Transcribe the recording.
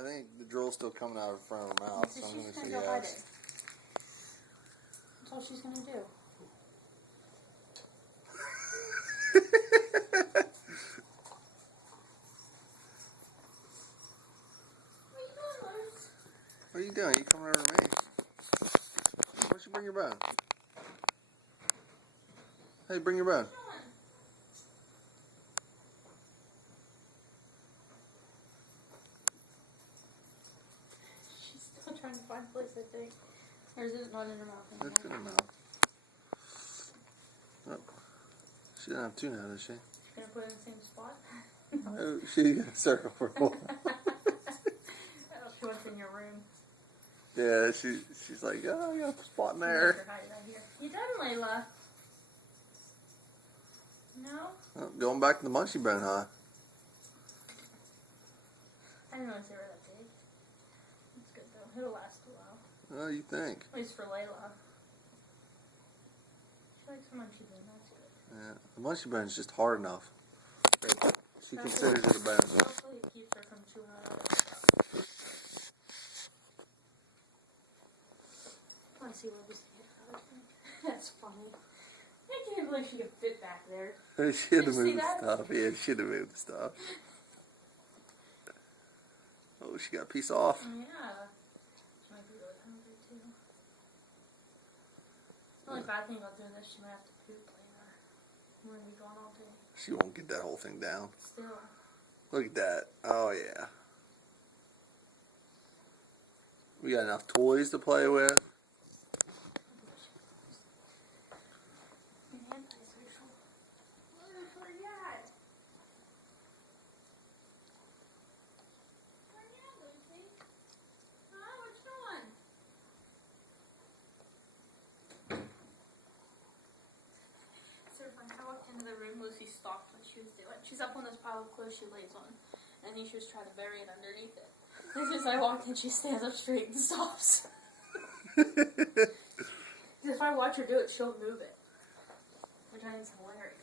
I think the drill's still coming out of front of her mouth, so I'm going to say go hide yes. it. That's all she's going to do. What are you doing? You coming over to me? Why don't you bring your bone? Hey, bring your bone. She's still trying to find a place, I think. Or is it not in her mouth anymore? It's in her mouth. Oh. She doesn't have two now, does she? She's going to put it in the same spot? Oh, she got a circle for a while. She wants in your room. Yeah, she's like, oh, I got a spot in there. You done, Layla? No? Oh, going back to the Munchie Bone, huh? I didn't know they were that big. It's good though. It'll last a while. Oh, you think? At least for Layla. She likes the Munchie Bone. That's good. Yeah, the Munchie Bone's just hard enough. She considers it a bone. Hopefully it keeps her from chewing on other stuff. I want to see where we see it. That's funny. I can't believe she can fit back there. She had to Did you move see the that? stuff. Yeah, she had to move the stuff. Oh, she got a piece off. Yeah. She might be really hungry too. The only bad thing about doing this, she might have to poop later. We're going to be gone all day. She won't get that whole thing down. Still. Look at that. Oh, yeah. We got enough toys to play with. Antisocial. Where's her at? Where you at, Lucy? Huh? What you doing? So when I walked into the room, Lucy stopped what she was doing. She's up on this pile of clothes she lays on, and then she was trying to bury it underneath it. As soon as I walked in, she stands up straight and stops. Because if I watch her do it, she'll move it. Which I think is hilarious.